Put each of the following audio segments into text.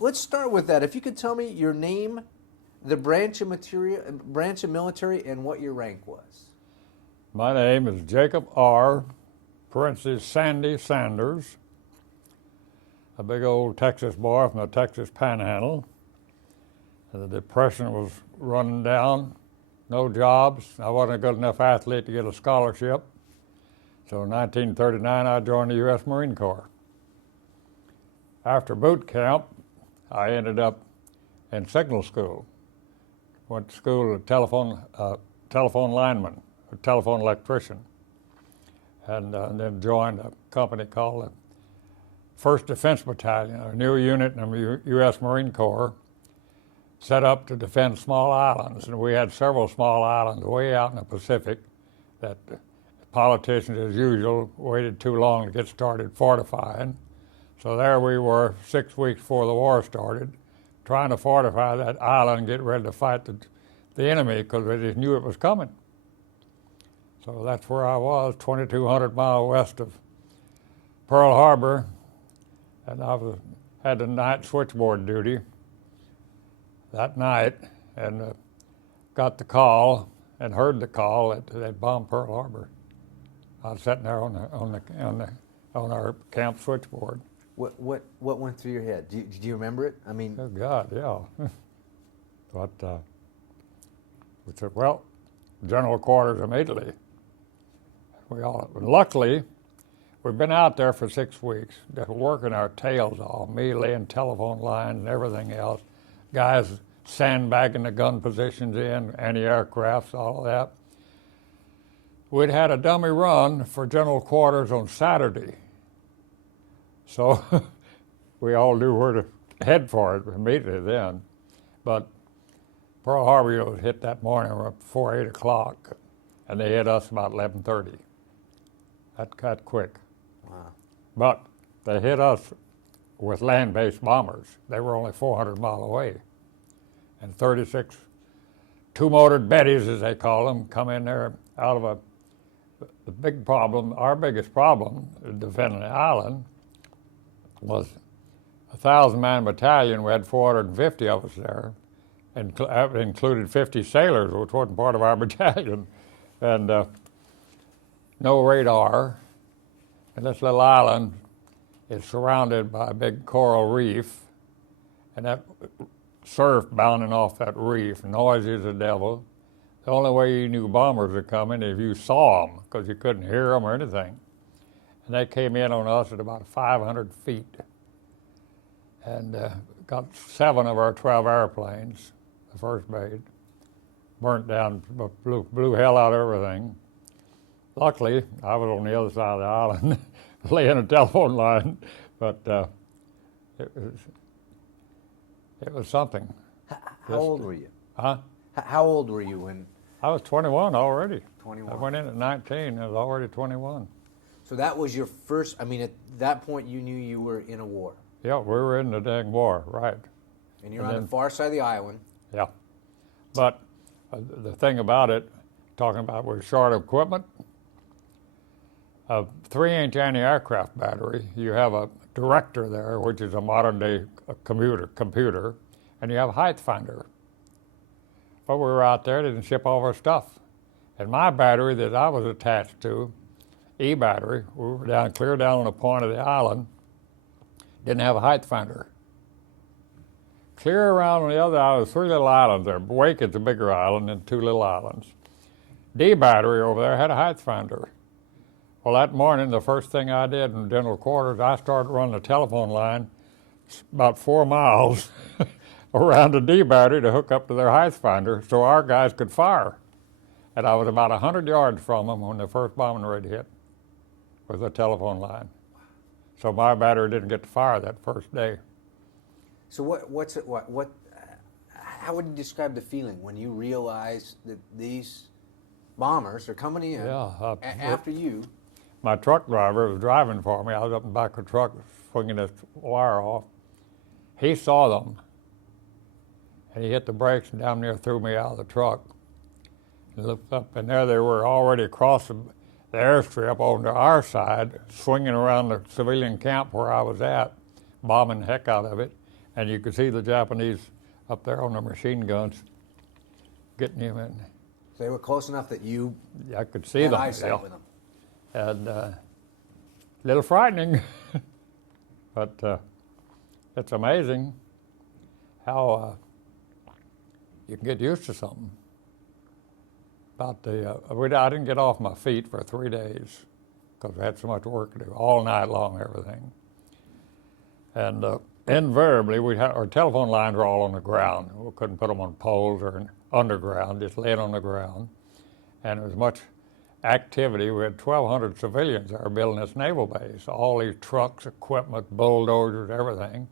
let's start with that. If you could tell me your name, the branch of military, and what your rank was. My name is Jacob R. parentheses Sandy Sanders, a big old Texas boy from the Texas Panhandle. The Depression was running down, no jobs. I wasn't a good enough athlete to get a scholarship. So in 1939, I joined the U.S. Marine Corps. After boot camp, I ended up in signal school. Went to school as a telephone lineman, a telephone electrician, and then joined a company called the 1st Defense Battalion, a new unit in the U.S. Marine Corps, set up to defend small islands. And we had several small islands way out in the Pacific that politicians, as usual, waited too long to get started fortifying. So there we were 6 weeks before the war started, trying to fortify that island and get ready to fight the enemy because they just knew it was coming. So that's where I was, 2,200 miles west of Pearl Harbor, and I had the night switchboard duty that night, and got the call and heard the call that they bombed Pearl Harbor. I was sitting there on our camp switchboard. What went through your head? Do you remember it? I mean, oh God, yeah. But we said, well, general quarters immediately. Luckily, we've been out there for 6 weeks, just working our tails off, me laying telephone lines and everything else. Guys sandbagging the gun positions in, anti-aircrafts, all of that. We'd had a dummy run for general quarters on Saturday. So we all knew where to head for it immediately then. But Pearl Harbor was hit that morning before 8 o'clock, and they hit us about 11:30. That got quick. Wow. But they hit us with land-based bombers. They were only 400 miles away. And 36 two-motored Bettys, as they call them, come in there out of the big problem. Our biggest problem defending the island was a 1,000-man battalion. We had 450 of us there, and included 50 sailors, which wasn't part of our battalion, and no radar. And this little island is surrounded by a big coral reef, and that surf bounding off that reef, noisy as the devil. The only way you knew bombers were coming if you saw them, because you couldn't hear them or anything. And they came in on us at about 500 feet and got 7 of our 12 airplanes, the first made, burnt down, blew hell out of everything. Luckily, I was on the other side of the island, laying a telephone line, but it was something. How old were you? Huh? How old were you when? I was 21 already. 21. I went in at 19. I was already 21. So that was your first. I mean, at that point, you knew you were in a war. Yeah, we were in the dang war, right? And you're on the far side of the island. Yeah, but the thing about it, talking about we're short of equipment. A 3-inch anti-aircraft battery. You have a director there, which is a modern-day computer, and you have a height finder. But we were out there, they didn't ship all of our stuff. And my battery that I was attached to, E-battery, we were clear down on the point of the island, didn't have a height finder. Clear around on the other island, 3 little islands there. Wake is a bigger island and 2 little islands. D-battery over there had a height finder. Well, that morning, the first thing I did in general quarters, I started running a telephone line about 4 miles around the D battery to hook up to their height finder so our guys could fire. And I was about 100 yards from them when the first bombing raid hit with a telephone line. So my battery didn't get to fire that first day. So how would you describe the feeling when you realized that these bombers are coming in after you? My truck driver was driving for me. I was up in the back of the truck swinging this wire off. He saw them, and he hit the brakes and damn near threw me out of the truck. And looked up, and there they were already across the airstrip over to our side, swinging around the civilian camp where I was at, bombing the heck out of it. and you could see the Japanese up there on their machine guns getting him in. They were close enough that you I could see had them. eyesight with them. And a little frightening, but it's amazing how you can get used to something. I didn't get off my feet for 3 days because I had so much work to do, all night long, everything. And invariably, our telephone lines were all on the ground. We couldn't put them on poles or underground, just laying on the ground. And there was much activity. We had 1,200 civilians that were building this naval base, all these trucks, equipment, bulldozers, everything.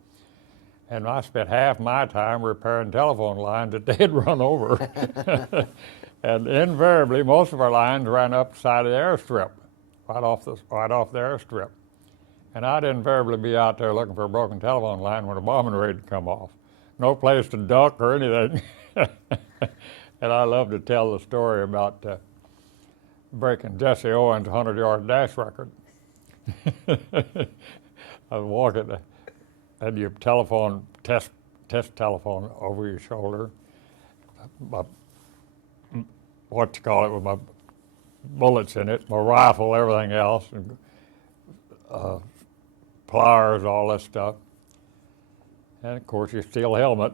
And I spent half my time repairing telephone lines that they had run over. And invariably, most of our lines ran up the side of the airstrip, right off the airstrip. And I'd invariably be out there looking for a broken telephone line when a bombing raid would come off. No place to duck or anything. And I love to tell the story about breaking Jesse Owens' 100-yard dash record. I was walking, had your telephone, test telephone over your shoulder. With my bullets in it, my rifle, everything else, and pliers, all that stuff. And of course, your steel helmet.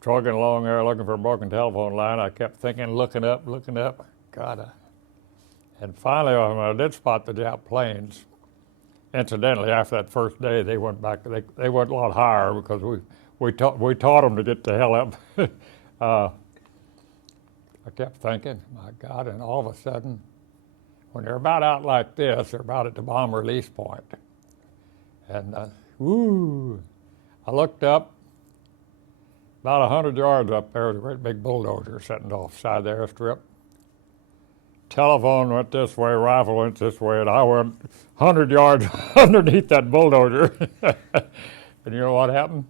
Trucking along there looking for a broken telephone line, I kept thinking, looking up. God. And finally, when I did spot the Jap planes, incidentally, after that first day, they went back. They went a lot higher because we taught them to get the hell up. I kept thinking, my God, and all of a sudden, when they're about out like this, they're about at the bomb release point. And I looked up, about 100 yards up there was a great big bulldozer sitting off the side of the airstrip. Telephone went this way, rifle went this way, and I went 100 yards underneath that bulldozer. And you know what happened?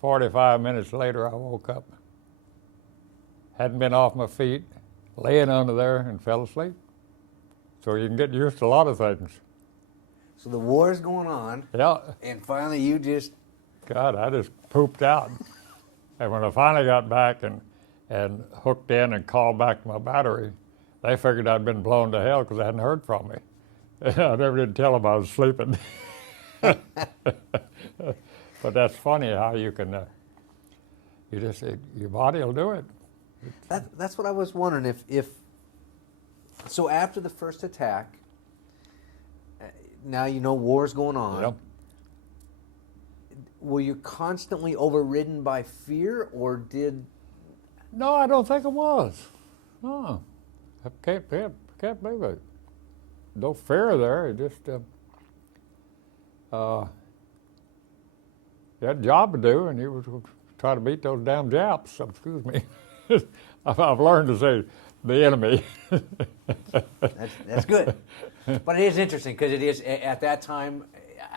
45 minutes later, I woke up. Hadn't been off my feet, laying under there and fell asleep. So you can get used to a lot of things. So the war's going on. Yeah. And finally you just... God, I just pooped out. And when I finally got back and hooked in and called back to my battery, they figured I'd been blown to hell because they hadn't heard from me. I never did tell them I was sleeping. But that's funny how you can, your body will do it. That's what I was wondering, if so after the first attack, now you know war's going on. Yep. Were you constantly overridden by fear, or did... No, I don't think it was. No, I can't believe it. No fear there. It just you had a job to do, and you was try to beat those damn Japs. Excuse me. I've learned to say the enemy. That's good. But it is interesting because it is, at that time,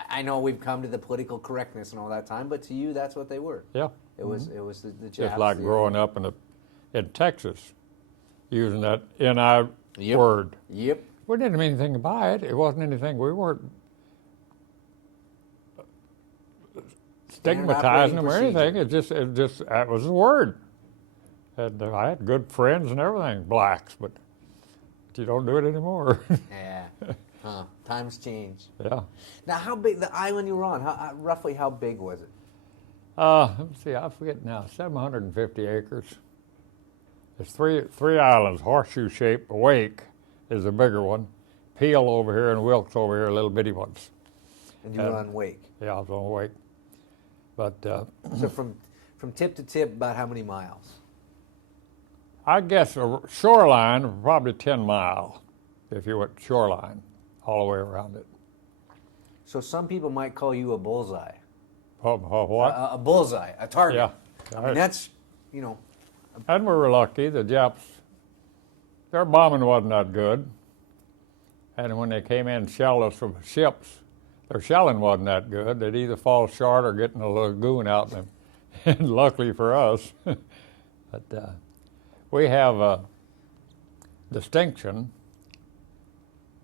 I know we've come to the political correctness and all that time, but to you, that's what they were. Yeah. It was the Japs. Just like growing up in Texas, using that NI word. Yep. We didn't mean anything by it. It wasn't anything. We weren't stigmatizing them or anything. It just that was the word. And I had good friends and everything, blacks, but you don't do it anymore. Yeah. Huh. Times change. Yeah. Now, how big, the island you were on, roughly how big was it? Let me see, I forget now, 750 acres. There's three islands, horseshoe-shaped. Wake is the bigger one. Peel over here and Wilkes over here, little bitty ones. And you were on Wake? Yeah, I was on Wake. But so from tip to tip, about how many miles? I guess a shoreline, probably 10 miles, if you went shoreline, all the way around it. So some people might call you a bullseye. What? A bullseye, a target. Yeah. I mean, that's, you know. And we were lucky. The Japs, their bombing wasn't that good. And when they came in and shelled us from ships, their shelling wasn't that good. They'd either fall short or get in a lagoon out in them. And luckily for us, but we have a distinction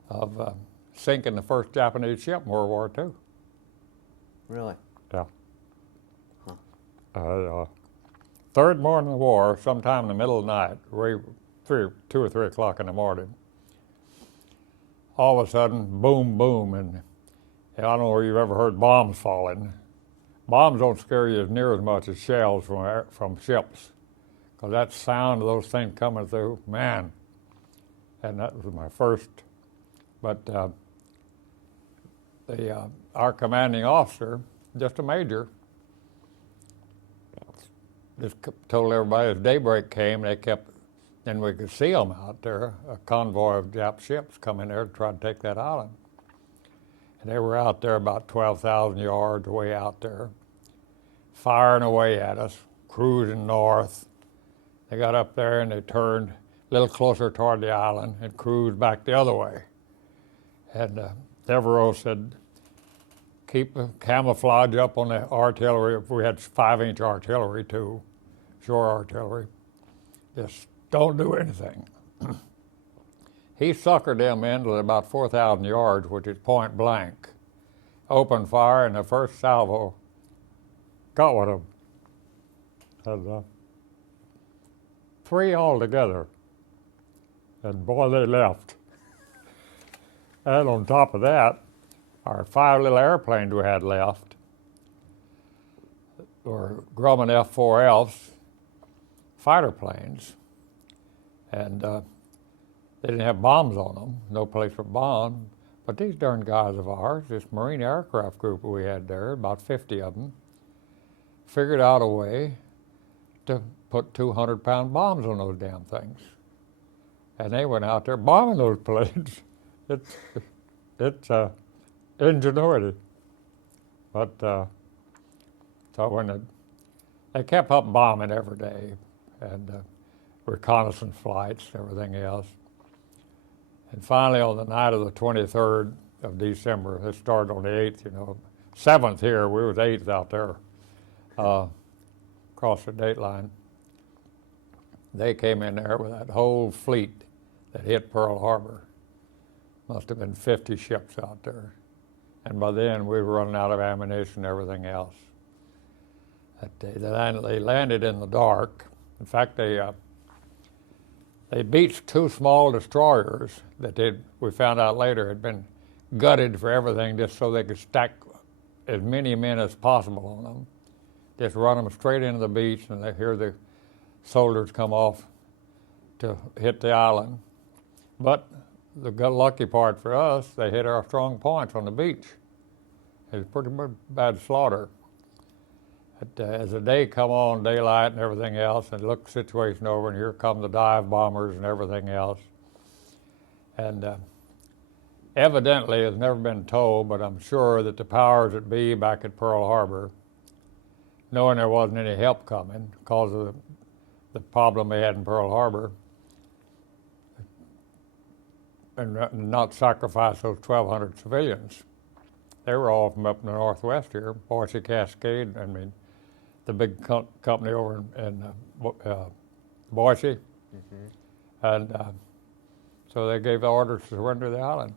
of sinking the first Japanese ship in World War II. Really? Yeah. Huh. Third morning of the war, sometime in the middle of the night, 2 or 3 o'clock in the morning, all of a sudden, boom, boom, and I don't know if you've ever heard bombs falling. Bombs don't scare you as near as much as shells from ships, because that sound of those things coming through, man. And that was my first. But our commanding officer, just a major, just told everybody as daybreak came, then we could see them out there, a convoy of Jap ships coming there to try to take that island. And they were out there about 12,000 yards away out there, firing away at us, cruising north. They got up there and they turned a little closer toward the island and cruised back the other way. And Devereaux said, keep the camouflage up on the artillery. We had 5-inch artillery too, shore artillery. Just don't do anything. He suckered them into about 4,000 yards, which is point blank. Opened fire, and the first salvo got one of them. And 3 altogether. And boy, they left. And on top of that, our 5 little airplanes we had left were Grumman F-4Fs, fighter planes. And they didn't have bombs on them, no place for bombs. But these darn guys of ours, this Marine aircraft group we had there, about 50 of them, figured out a way to put 200-pound bombs on those damn things. And they went out there bombing those planes. It's ingenuity. But so when they kept up bombing every day, and reconnaissance flights and everything else. And finally, on the night of the 23rd of December, it started on the 8th, 7th here, we was 8th out there, across the date line. They came in there with that whole fleet that hit Pearl Harbor. Must have been 50 ships out there. And by then, we were running out of ammunition and everything else. They landed in the dark. In fact, they beached 2 small destroyers that we found out later had been gutted for everything just so they could stack as many men as possible on them. Just run them straight into the beach, and they hear the soldiers come off to hit the island. But the lucky part for us, they hit our strong points on the beach. It was pretty bad slaughter. As the day come on, daylight and everything else, and look the situation over, and here come the dive bombers and everything else. And evidently, it's never been told, but I'm sure that the powers that be back at Pearl Harbor, knowing there wasn't any help coming because of the problem they had in Pearl Harbor, and not sacrifice those 1,200 civilians. They were all from up in the northwest here, Boise Cascade, the big company over in Boise. Mm-hmm. And so they gave the orders to surrender the island.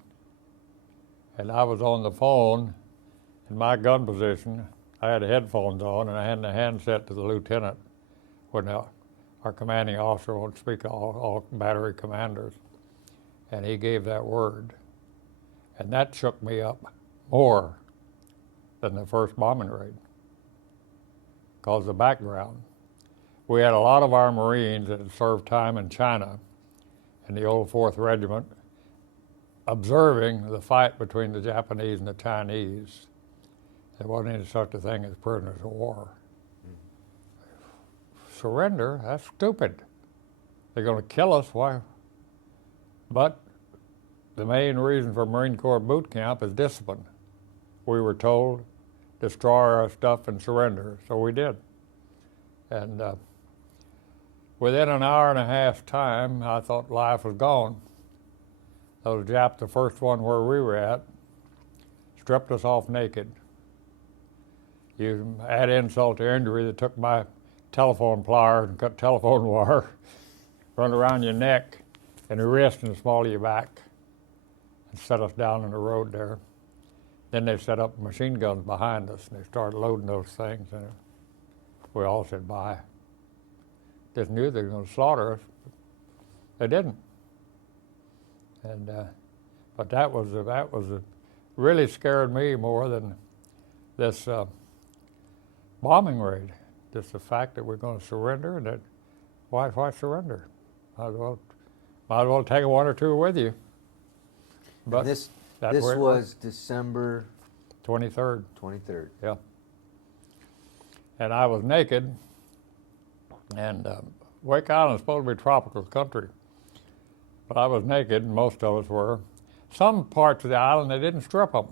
And I was on the phone in my gun position. I had headphones on, and I had the handset to the lieutenant when our commanding officer would speak to all battery commanders. And he gave that word. And that shook me up more than the first bombing raid. Because of the background. We had a lot of our Marines that had served time in China in the old 4th Regiment, observing the fight between the Japanese and the Chinese. There wasn't any such a thing as prisoners of war. Surrender, that's stupid. They're going to kill us, why? But the main reason for Marine Corps boot camp is discipline. We were told, destroy our stuff and surrender, so we did. And within an hour and a half time, I thought life was gone. Those Japs, the first one where we were at, stripped us off naked. You add insult to injury, they took my telephone pliers and cut telephone wire, run around your neck and your wrist and the small of your back, and set us down on the road there. Then they set up machine guns behind us, and they started loading those things, and we all said bye. Just knew they were going to slaughter us. They didn't. And but that really scared me more than this bombing raid. Just the fact that we're going to surrender, and that why surrender? Might as well take one or two with you. But this that's where it was December 23rd. 23rd. Yeah. And I was naked, and Wake Island's supposed to be a tropical country, but I was naked, and most of us were. Some parts of the island, they didn't strip them,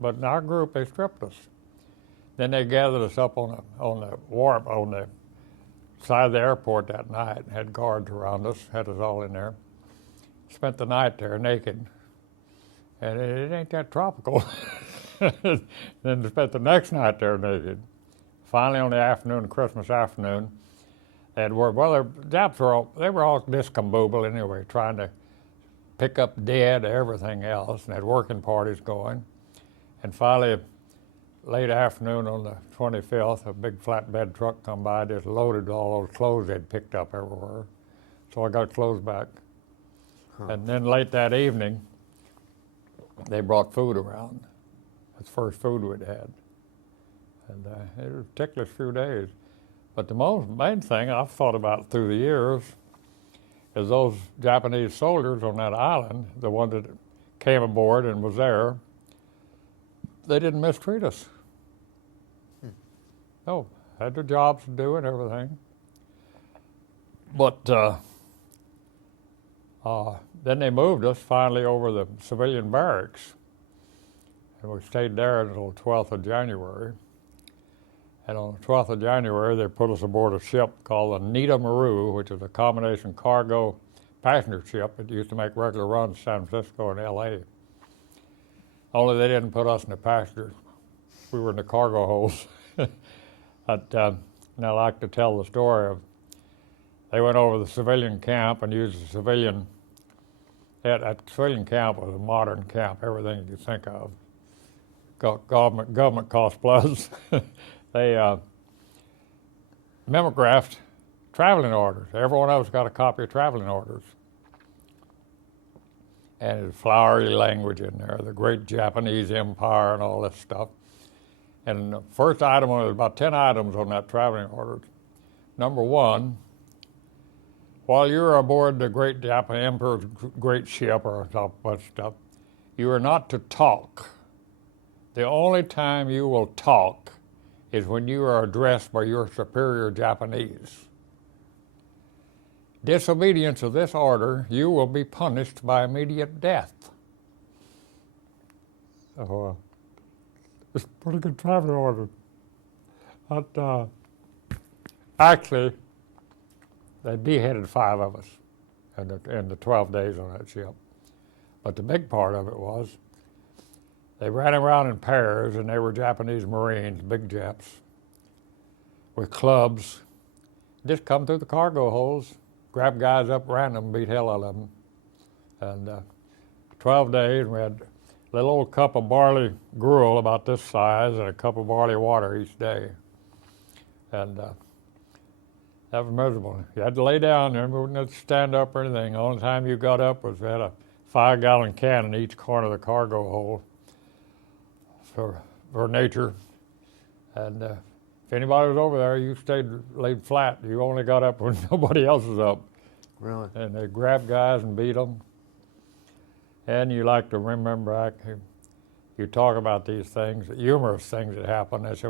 but in our group, they stripped us. Then they gathered us up on the side of the airport that night, and had guards around us, had us all in there. Spent the night there naked, and it ain't that tropical. Then spent the next night there naked. Finally, on the afternoon, Christmas afternoon, the Japs were all discombobulated anyway, trying to pick up dead, everything else, and had working parties going. And finally, late afternoon on the 25th, a big flatbed truck come by, just loaded all those clothes they'd picked up everywhere. So I got clothes back. Huh. And then late that evening, they brought food around. That's the first food we'd had. And it was a ticklish few days. But the main thing I've thought about through the years is those Japanese soldiers on that island, the one that came aboard and was there, they didn't mistreat us. No, had their jobs to do and everything. But then they moved us finally over the civilian barracks, and we stayed there until the 12th of January. And on the 12th of January, they put us aboard a ship called the Nita Maru, which is a combination cargo passenger ship. It used to make regular runs to San Francisco and LA. Only they didn't put us in the passengers. We were in the cargo holds. But, and I like to tell the story of, they went over the civilian camp and used the civilian, that civilian camp was a modern camp, everything you could think of. Government cost plus. They mimeographed traveling orders. Every one of us got a copy of traveling orders. And it's flowery language in there, the great Japanese empire and all this stuff. And the first item, there was about 10 items on that traveling order. Number one, while you're aboard the great Japanese emperor's great ship or a bunch of stuff, you are not to talk. The only time you will talk is when you are addressed by your superior Japanese. Disobedience of this order, you will be punished by immediate death. So, it's a pretty good traveling order. But actually, they beheaded 5 of us in the 12 days on that ship. But the big part of it was, they ran around in pairs, and they were Japanese Marines, big Japs, with clubs. Just come through the cargo holds, grab guys up random, beat hell out of them. And 12 days, we had a little old cup of barley gruel about this size and a cup of barley water each day. And that was miserable. You had to lay down there, you wouldn't have to stand up or anything. The only time you got up was we had a 5-gallon can in each corner of the cargo hold for nature. And if anybody was over there, you laid flat. You only got up when nobody else was up. Really? And they grabbed guys and beat them. And you like to remember, you talk about these things, humorous things that happen. They say,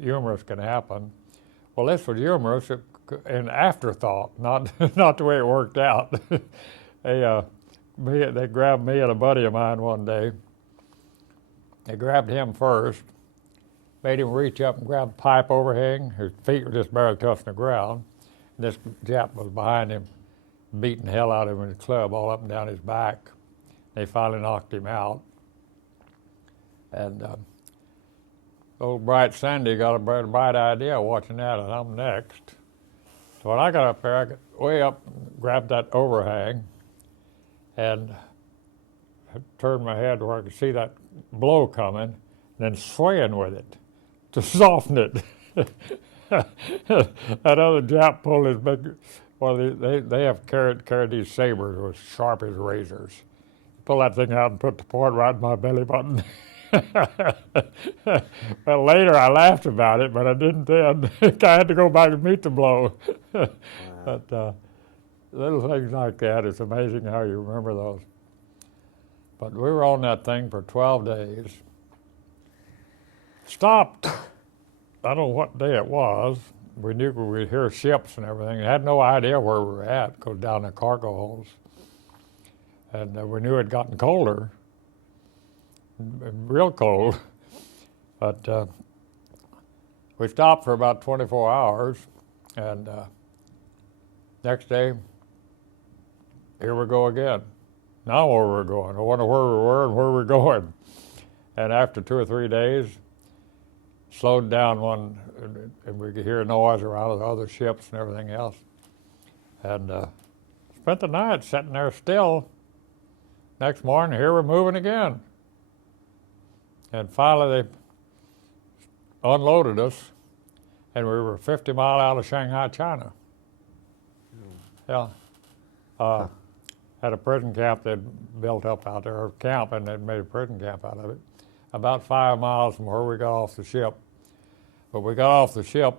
humorous can happen? Well, this was humorous in afterthought, not the way it worked out. They grabbed me and a buddy of mine one day. They grabbed him first, made him reach up and grab a pipe overhang. His feet were just barely touching the ground. And this Jap was behind him, beating the hell out of him in the club all up and down his back. They finally knocked him out. And old Bright Sandy got a bright idea watching that, and I'm next. So when I got up there, I got way up and grabbed that overhang and I turned my head where I could see that blow coming. then swaying with it to soften it. That other Jap pulled his big, well, they have carried these sabers as sharp as razors. Pull that thing out and put the point right in my belly button. Well, later I laughed about it, but I didn't then. I had to go back and meet the blow. But little things like that, it's amazing how you remember those. But we were on that thing for 12 days. Stopped, I don't know what day it was. We knew we would hear ships and everything. We had no idea where we were at, go down the cargo holds. And we knew it had gotten colder, real cold. But we stopped for about 24 hours, and next day, here we go again. Now where we're going. I wonder where we were and where we're going. And after 2 or 3 days, slowed down one, and we could hear noise around the other ships and everything else. And spent the night sitting there still. Next morning, here we're moving again. And finally, they unloaded us, and we were 50 miles out of Shanghai, China. Yeah. Had a prison camp they'd built up out there, or camp, and they'd made a prison camp out of it, about 5 miles from where we got off the ship. But we got off the ship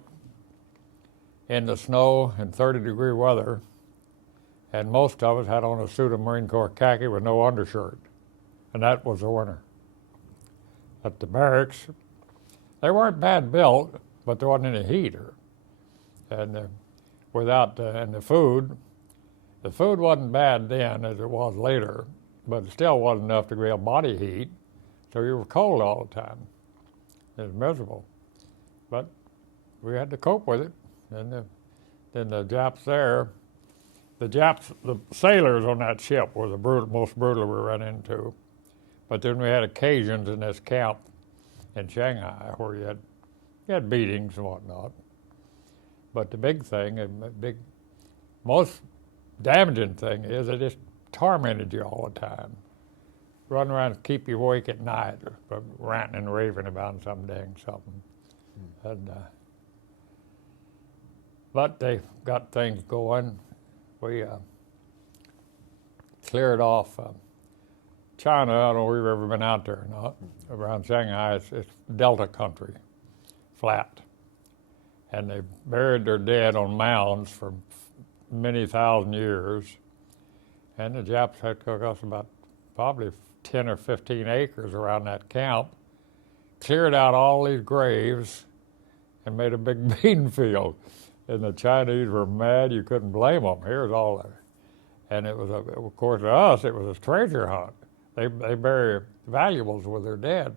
in the snow and 30-degree weather, and most of us had on a suit of Marine Corps khaki with no undershirt, and that was the winter. At the barracks, they weren't bad built, but there wasn't any heat. And and the food wasn't bad then as it was later, but it still wasn't enough to real body heat, so you were cold all the time. It was miserable. But we had to cope with it. And then the Japs there, the sailors on that ship were the most brutal we ran into. But then we had occasions in this camp in Shanghai where you had beatings and whatnot. But the big thing, most damaging thing is they just tormented you all the time. Run around and keep you awake at night, ranting and raving about some dang something. And, but they got things going. We cleared off China. I don't know if we've ever been out there or not. Around Shanghai, it's delta country, flat. And they buried their dead on mounds for many thousand years. And the Japs had took us about probably 10 or 15 acres around that camp, cleared out all these graves, and made a big bean field. And the Chinese were mad. You couldn't blame them. Here's all that. And it was, of course, to us, it was a treasure hunt. They bury valuables with their dead.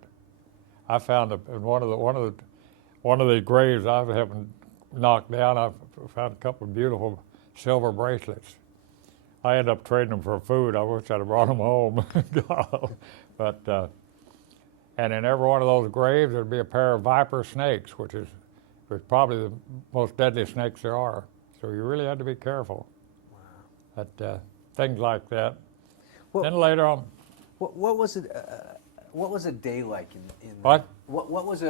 I found in one of the graves I happened knocked down. I found a couple of beautiful silver bracelets. I ended up trading them for food. I wish I'd have brought them home. But and in every one of those graves there'd be a pair of viper snakes, which is probably the most deadly snakes there are. So you really had to be careful. Wow. But things like that. Well, then later on. What was it? What was a day like in what? What was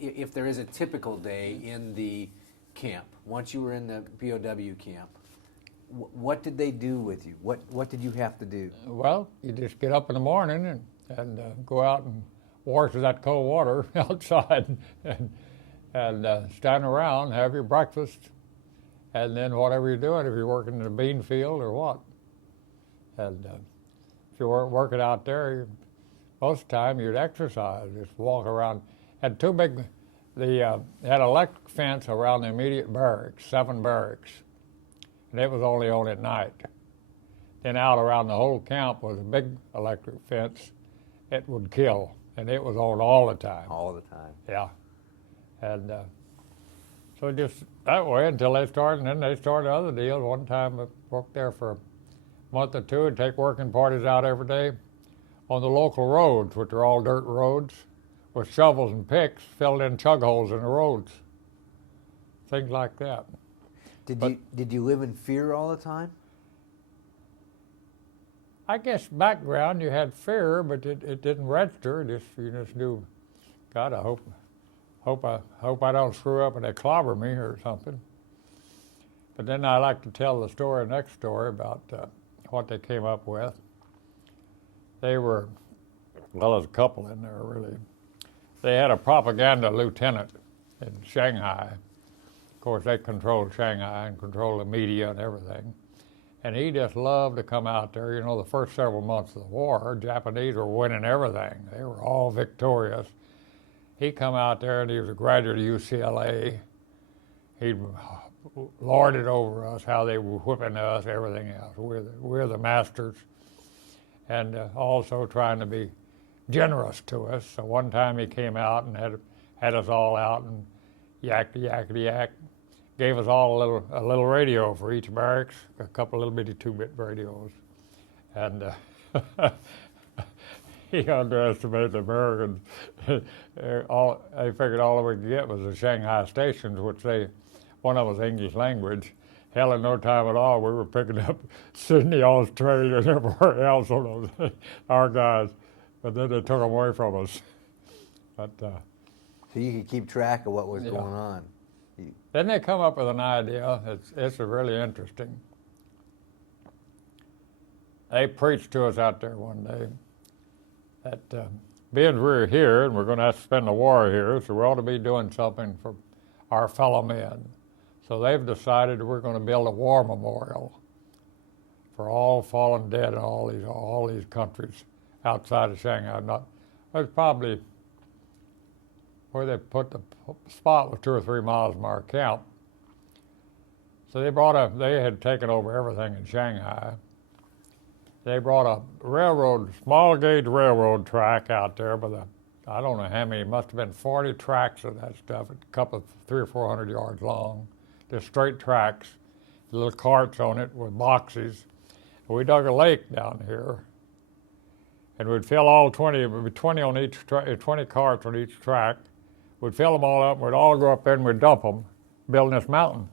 if there is a typical day in the camp? Once you were in the POW camp, what did they do with you? What did you have to do? Well, you just get up in the morning and go out and wash that cold water outside and stand around, have your breakfast, and then whatever you're doing, if you're working in a bean field or what. And if you weren't working out there, most of the time you'd exercise, just walk around. Had had electric fence around the immediate barracks, 7 barracks, and it was only on at night. Then out around the whole camp was a big electric fence. It would kill, and it was on all the time. All the time. Yeah. And so just that way until they started, and then they started other deals. One time I worked there for a month or two and take working parties out every day on the local roads, which are all dirt roads, with shovels and picks filled in chug holes in the roads. Things like that. Did you live in fear all the time? I guess background you had fear, but it didn't register. You just knew God, I hope I don't screw up and they clobber me or something. But then I like to tell the next story about what they came up with. They were, well, there's a couple in there really. They had a propaganda lieutenant in Shanghai. Of course, they controlled Shanghai and controlled the media and everything. And he just loved to come out there. You know, the first several months of the war, Japanese were winning everything. They were all victorious. He come out there and he was a graduate of UCLA. He'd lorded over us, how they were whipping us, everything else. We're the masters. And also trying to be generous to us. So one time he came out and had us all out and yak, gave us all a little radio for each barracks, a couple little bitty 2-bit radios. And he underestimated the Americans. They figured all we could get was the Shanghai stations, which one of them was English language. Hell, in no time at all, we were picking up Sydney, Australia, and everywhere else on those, our guys. But then they took them away from us. But so you could keep track of what was going on. Then they come up with an idea. It's really interesting. They preached to us out there one day that being we're here and we're going to have to spend the war here, so we ought to be doing something for our fellow men. So they've decided we're going to build a war memorial for all fallen dead in all these countries outside of Shanghai. It's probably where they put the spot was 2 or 3 miles from our camp. So they had taken over everything in Shanghai. They brought a small gauge railroad track out there I don't know how many, must have been 40 tracks of that stuff, a couple of 300 or 400 yards long. Just straight tracks, little carts on it with boxes. And we dug a lake down here, and we'd fill all 20, it would be 20 on each 20 carts on each track. We'd fill them all up, and we'd all go up there and we'd dump them, building this mountain.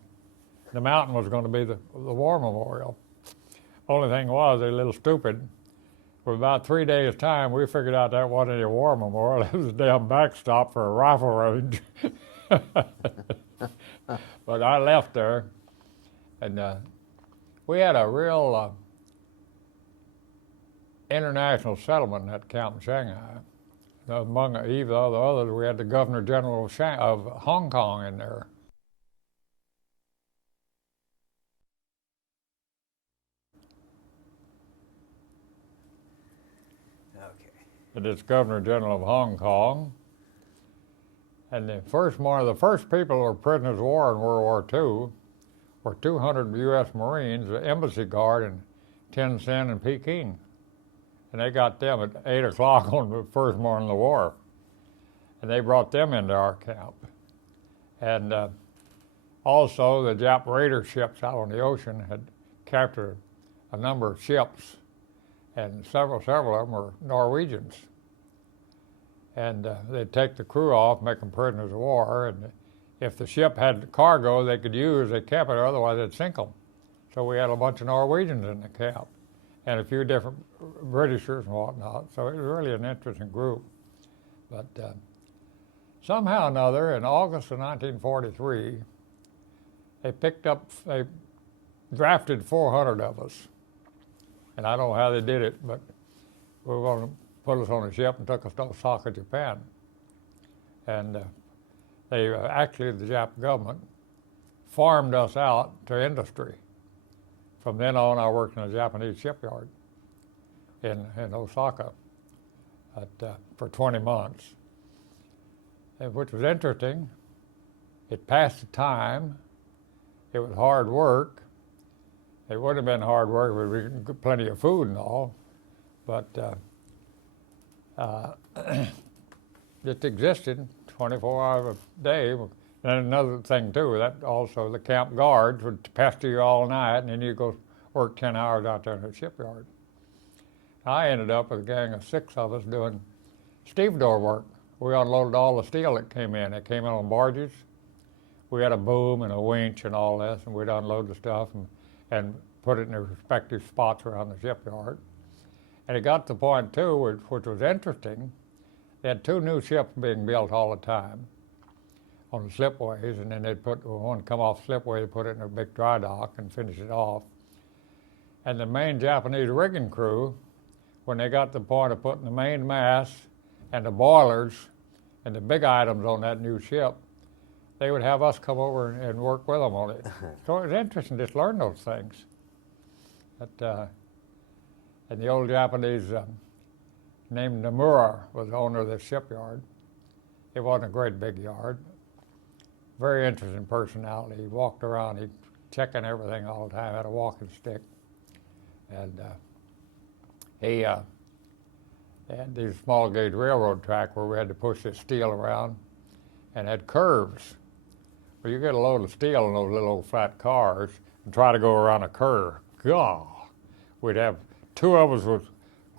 The mountain was going to be the war memorial. Only thing was, they're a little stupid. For about 3 days' time, we figured out that wasn't a war memorial. It was a damn backstop for a rifle range. But I left there, and we had a real international settlement in that camp in Shanghai. Among even the others, we had the Governor General of Hong Kong in there. Okay. And it's Governor General of Hong Kong. And the first people who were prisoners of war in World War II were 200 U.S. Marines, the embassy guard in Tientsin and Peking. And they got them at 8 o'clock on the first morning of the war. And they brought them into our camp. And also the Jap raider ships out on the ocean had captured a number of ships, and several of them were Norwegians. And they'd take the crew off, make them prisoners of war, and if the ship had cargo they could use, they kept it, otherwise they'd sink them. So we had a bunch of Norwegians in the camp, and a few different Britishers and whatnot, so it was really an interesting group. But somehow or another, in August of 1943, they drafted 400 of us. And I don't know how they did it, but we were going to put us on a ship and took us to Osaka, Japan. And actually, the Jap government farmed us out to industry. From then on, I worked in a Japanese shipyard in Osaka for 20 months, which was interesting. It passed the time. It was hard work. It would have been hard work if we had plenty of food and all, but it existed 24 hours a day. And another thing too, that also the camp guards would pester you all night, and then you go work 10 hours out there in the shipyard. I ended up with a gang of 6 of us doing stevedore work. We unloaded all the steel that came in. It came in on barges. We had a boom and a winch and all this, and we'd unload the stuff and put it in their respective spots around the shipyard. And it got to the point too, which was interesting. They had 2 new ships being built all the time on the slipways, and then they'd put one come off slipway, put it in a big dry dock and finish it off. And the main Japanese rigging crew, when they got to the point of putting the main mast and the boilers and the big items on that new ship, they would have us come over and work with them on it. So it was interesting just to learn those things. But, and the old Japanese named Nomura was the owner of this shipyard. It wasn't a great big yard. Very interesting personality. He walked around, he checking everything all the time, had a walking stick. And he had these small gauge railroad track where we had to push this steel around and had curves. Well, you get a load of steel in those little old flat cars and try to go around a curve. God, we'd have 2 of us with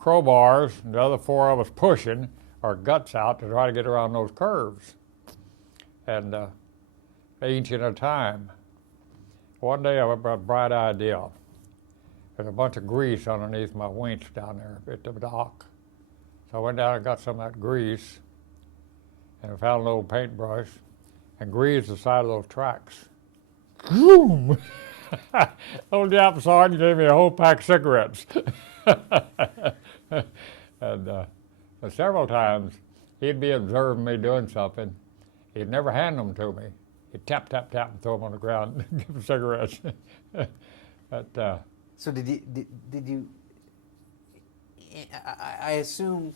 crowbars and the other 4 of us pushing our guts out to try to get around those curves. And each at a time. One day I had a bright idea. There's a bunch of grease underneath my winch down there at the dock. So I went down and got some of that grease and I found an old paintbrush and greased the side of those tracks. Boom! Old Jap sergeant gave me a whole pack of cigarettes. And several times he'd be observing me doing something. He'd never hand them to me. He'd tap, tap, tap and throw them on the ground and give them cigarettes. But, so did you, I assume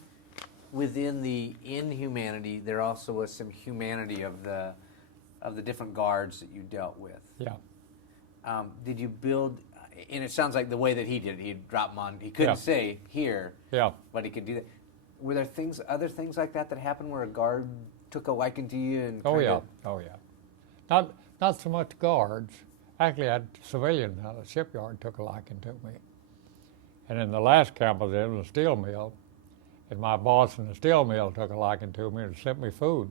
within the inhumanity there also was some humanity of the different guards that you dealt with. Yeah. Did you build, and it sounds like the way that he did it, he'd drop them on, he couldn't say here, but he could do that. Were there other things like that happened where a guard took a liking to you? And oh yeah. Not so much guards. Actually, I had civilians out of the shipyard took a liking to me. And in the last camp I was in, the steel mill, and my boss in the steel mill took a liking to me and sent me food.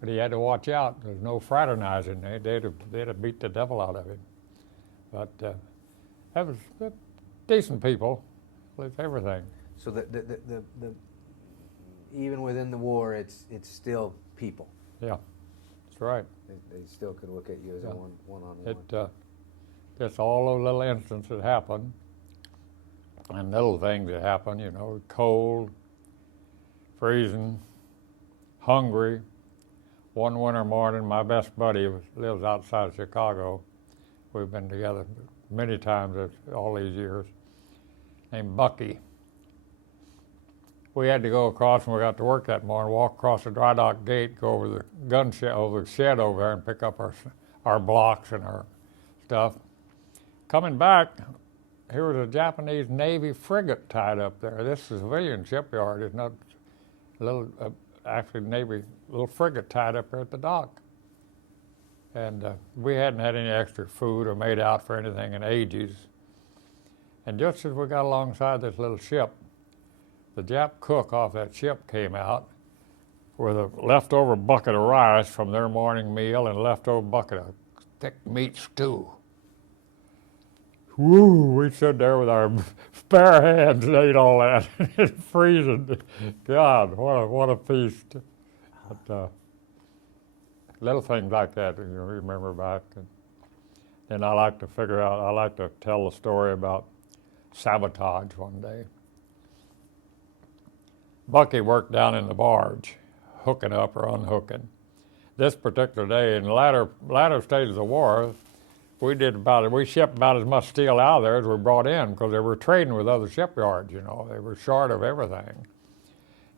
But he had to watch out. There's no fraternizing. They'd have beat the devil out of him. But that was decent people with everything. So the even within the war, it's still people. Yeah, that's right. They still could look at you as a one-on-one. Just all those little incidents that happen, and little things that happen, you know, cold, freezing, hungry. One winter morning, my best buddy lives outside of Chicago. We've been together many times all these years, named Bucky. We had to go across when we got to work that morning, walk across the dry dock gate, go over the gun shed, over the shed over there and pick up our blocks and our stuff. Coming back, here was a Japanese Navy frigate tied up there. This is a civilian shipyard. It's not a little, actually Navy, little frigate tied up there at the dock. And we hadn't had any extra food or made out for anything in ages. And just as we got alongside this little ship, the Jap cook off that ship came out with a leftover bucket of rice from their morning meal and a leftover bucket of thick meat stew. Woo, we stood there with our bare hands and ate all that. It's freezing. God, what a feast. But, little things like that, you know, remember back. And then I like to tell the story about sabotage one day. Bucky worked down in the barge, hooking up or unhooking. This particular day, in the latter stages of the war, we shipped about as much steel out of there as we brought in because they were trading with other shipyards, you know. They were short of everything.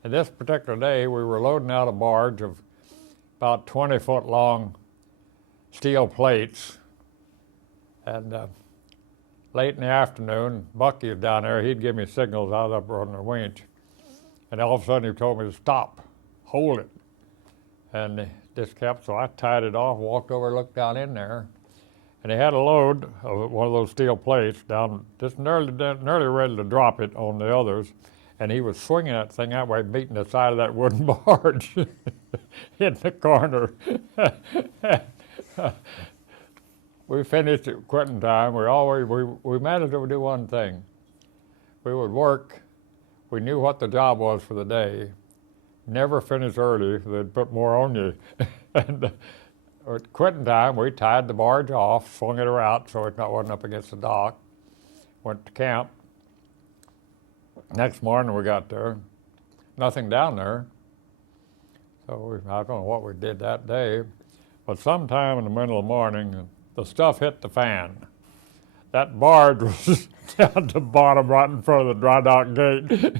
And this particular day, we were loading out a barge of about 20-foot long steel plates. And late in the afternoon, Bucky was down there. He'd give me signals. I was up on the winch. And all of a sudden he told me to stop, hold it. And this kept, so I tied it off, walked over, looked down in there, and he had a load of one of those steel plates down, just nearly ready to drop it on the others, and he was swinging that thing that way, beating the side of that wooden barge in the corner. We finished at quitting time. We managed to do one thing. We would work. We knew what the job was for the day, never finish early. They'd put more on you. And at quitting time, we tied the barge off, swung it around so it wasn't up against the dock, went to camp. Next morning we got there, nothing down there. So I don't know what we did that day, but sometime in the middle of the morning, the stuff hit the fan. That barge was down at the bottom right in front of the dry dock gate.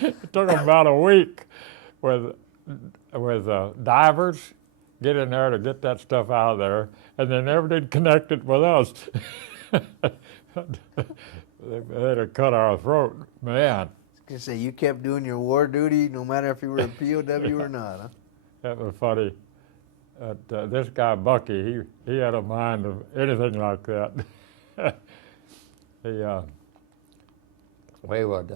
It took them about a week with divers get in there to get that stuff out of there, and they never did connect it with us. They'd have cut our throat, man. I was going to say, you kept doing your war duty no matter if you were a POW or not, huh? That was funny. This guy, Bucky, he had a mind of anything like that. We would,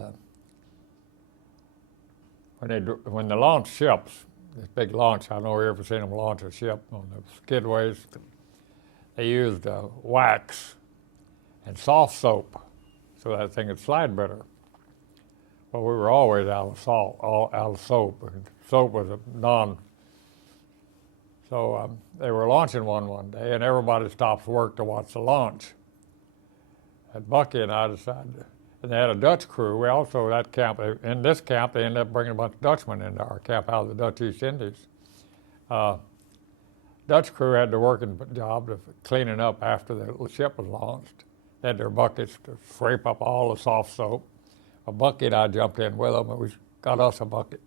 when they launch ships, this big launch, I know you ever seen them launch a ship on the skidways, they used wax and soft soap so that thing would slide better. Well, we were always out of salt, out of soap, and soap was a non. So they were launching one day, and everybody stops work to watch the launch. And Bucky and I decided, and they had a Dutch crew. We also, in this camp, they ended up bringing a bunch of Dutchmen into our camp out of the Dutch East Indies. Dutch crew had the working job of cleaning up after the ship was launched. They had their buckets to scrape up all the soft soap. A Bucky and I jumped in with them, and we got us a bucket.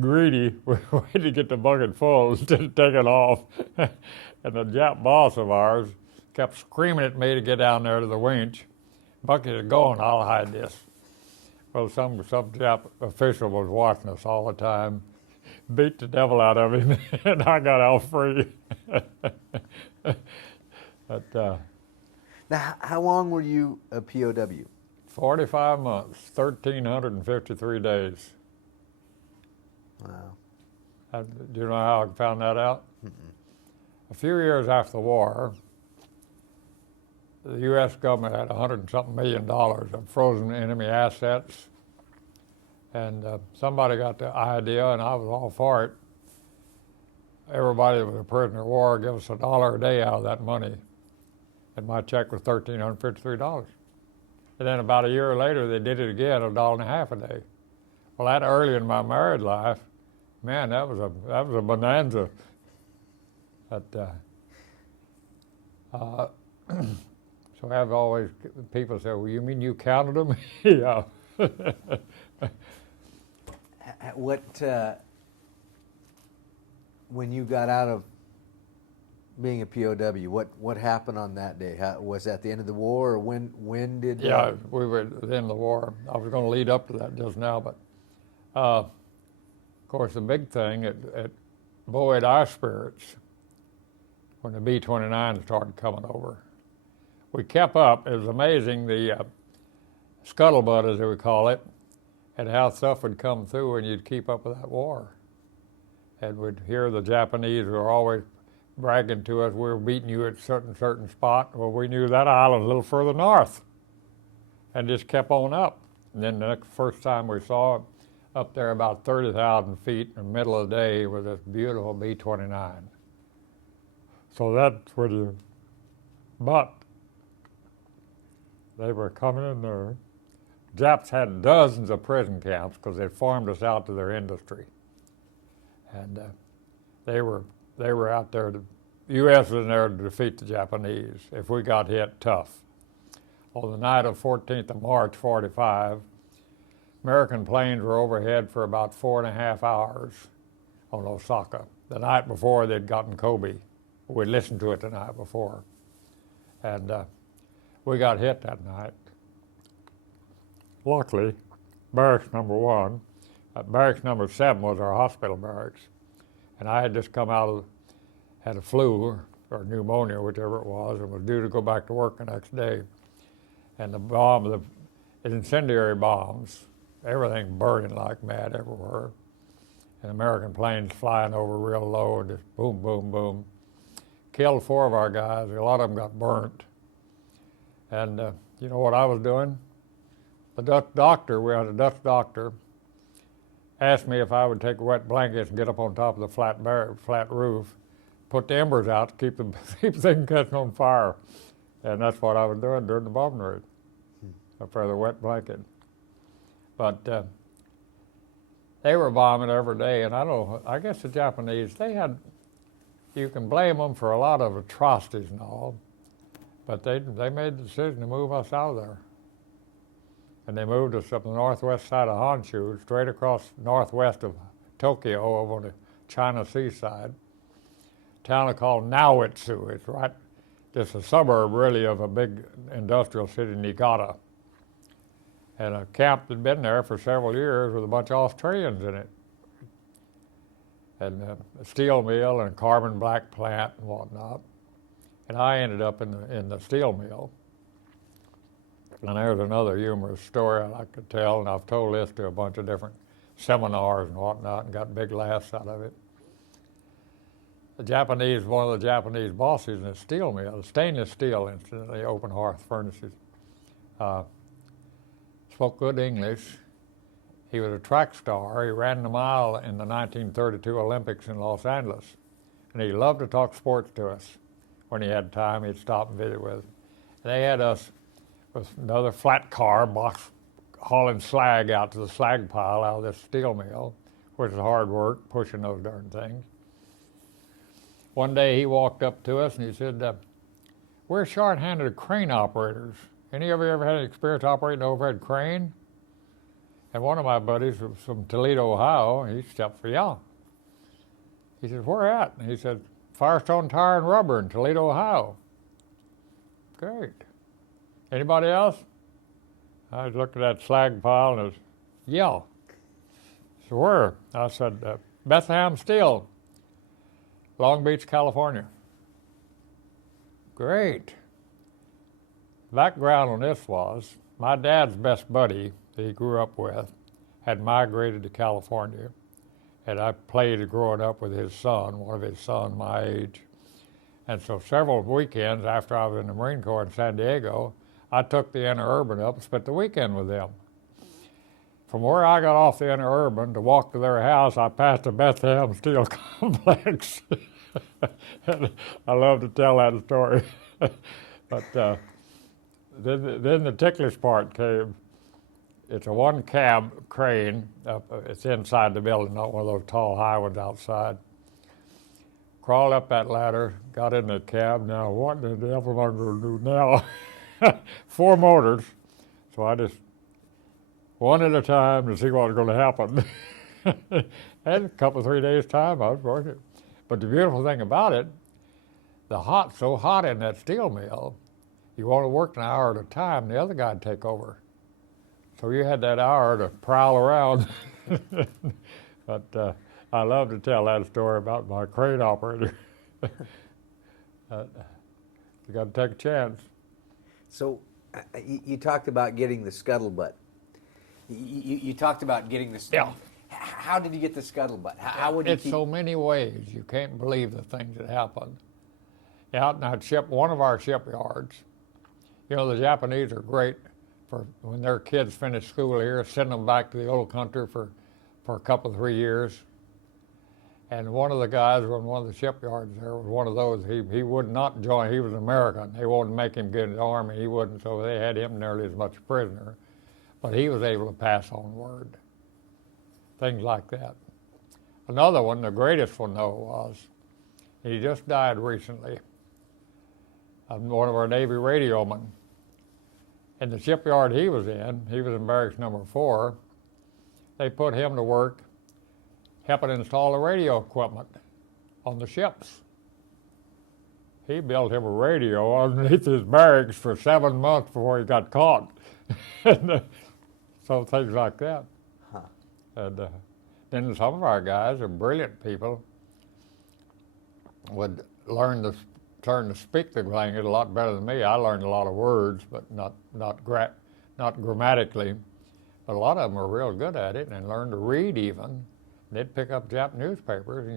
Greedy, we waited to get the bucket full instead of taking off. And the Jap boss of ours kept screaming at me to get down there to the winch. Bucket is going, I'll hide this. Well, some Jap official was watching us all the time, beat the devil out of him, and I got out free. But, now, how long were you a POW? 45 months, 1,353 days. Wow. Do you know how I found that out? Mm-mm. A few years after the war, the U.S. government had $100-something million of frozen enemy assets, and somebody got the idea, and I was all for it. Everybody that was a prisoner of war give us $1 a day out of that money, and my check was $1,353. And then about a year later, they did it again, $1.50 a day. Well, that early in my married life, man, that was a bonanza. But so I've always, people say, well, you mean you counted them? Yeah. When you got out of being a POW, what happened on that day? Was that the end of the war, or when did? Yeah, we were at the end of the war. I was going to lead up to that just now, but of course the big thing, it buoyed our spirits when the B-29 started coming over. We kept up. It was amazing, the scuttlebutt, as they would call it, and how stuff would come through and you'd keep up with that war. And we'd hear the Japanese were always bragging to us, we were beating you at certain spot. Well, we knew that island was a little further north and just kept on up. And then the first time we saw it, up there about 30,000 feet in the middle of the day was this beautiful B-29. So that's where but they were coming in there. Japs had dozens of prison camps because they farmed us out to their industry. And they were out there, the U.S. was in there to defeat the Japanese. If we got hit, tough. On the night of 14th of March, 45, American planes were overhead for about 4.5 hours on Osaka. The night before, they'd gotten Kobe. We listened to it the night before. And we got hit that night. Luckily, barracks number 1, barracks number 7 was our hospital barracks. And I had just come had a flu or pneumonia, whichever it was, and was due to go back to work the next day. And the incendiary bombs, everything burning like mad everywhere. And American planes flying over real low and just boom, boom, boom. Killed 4 of our guys. A lot of them got burnt. And you know what I was doing? the Dutch doctor, we had a Dutch doctor, asked me if I would take wet blankets and get up on top of the flat roof, put the embers out to keep the thing catching on fire. And that's what I was doing during the bombing raid, for the wet blanket. But they were bombing every day, and I guess the Japanese, you can blame them for a lot of atrocities and all, but they made the decision to move us out of there. And they moved us up the northwest side of Honshu, straight across northwest of Tokyo over on the China seaside. A town called Naoitsu. It's right, just a suburb really of a big industrial city, Niigata. And a camp that had been there for several years with a bunch of Australians in it. And a steel mill and a carbon black plant and whatnot. And I ended up in the steel mill. And there's another humorous story I like to tell, and I've told this to a bunch of different seminars and whatnot and got big laughs out of it. One of the Japanese bosses in the steel mill, stainless steel, incidentally, open hearth furnaces, spoke good English. He was a track star. He ran the mile in the 1932 Olympics in Los Angeles. And he loved to talk sports to us. When he had time, he'd stop and visit with us. And they had us with another flat car box hauling slag out to the slag pile out of this steel mill, which is hard work, pushing those darn things. One day he walked up to us and he said, we're short-handed crane operators. Any of you ever had any experience operating an overhead crane? And one of my buddies was from Toledo, Ohio, and he stepped for, yeah. He said, where at? And he said, Firestone Tire and Rubber in Toledo, Ohio. Great. Anybody else? I looked at that slag pile and it was, yeah. So where? I said, Bethlehem Steel, Long Beach, California. Great. Background on this was, my dad's best buddy that he grew up with had migrated to California, and I played growing up with his son, one of his sons my age. And so several weekends after I was in the Marine Corps in San Diego, I took the interurban up and spent the weekend with them. From where I got off the interurban to walk to their house, I passed the Bethlehem Steel Complex. I love to tell that story. But then the ticklish part came. It's a one-cab crane. It's inside the building, not one of those tall, high ones outside. Crawled up that ladder, got in the cab. Now, what the devil am I going to do now? 4 motors. So I just, one at a time to see what was going to happen. And a couple, 3 days' time, I was working. But the beautiful thing about it, so hot in that steel mill, you only worked an hour at a time, the other guy'd take over. So you had that hour to prowl around. But I love to tell that story about my crane operator. You got to take a chance. So you talked about getting the scuttlebutt. You talked about getting the yeah. How did you get the scuttlebutt? How would you It's so many ways. You can't believe the things that happened. Out in that one of our shipyards, you know, the Japanese are great for when their kids finish school here, send them back to the old country for a couple, 3 years. And one of the guys on one of the shipyards there was one of those. He would not join. He was American. They wouldn't make him get in the Army. He wouldn't, so they had him nearly as much a prisoner. But he was able to pass on word. Things like that. Another one, the greatest one though, was he just died recently. One of our Navy radiomen. In the shipyard he was in barracks number 4, they put him to work helping install the radio equipment on the ships. He built him a radio underneath his barracks for 7 months before he got caught. So things like that. Huh. And then some of our guys are brilliant people, would learn to speak the language a lot better than me. I learned a lot of words, but not grammatically. But a lot of them were real good at it and learned to read even. They'd pick up Japanese newspapers and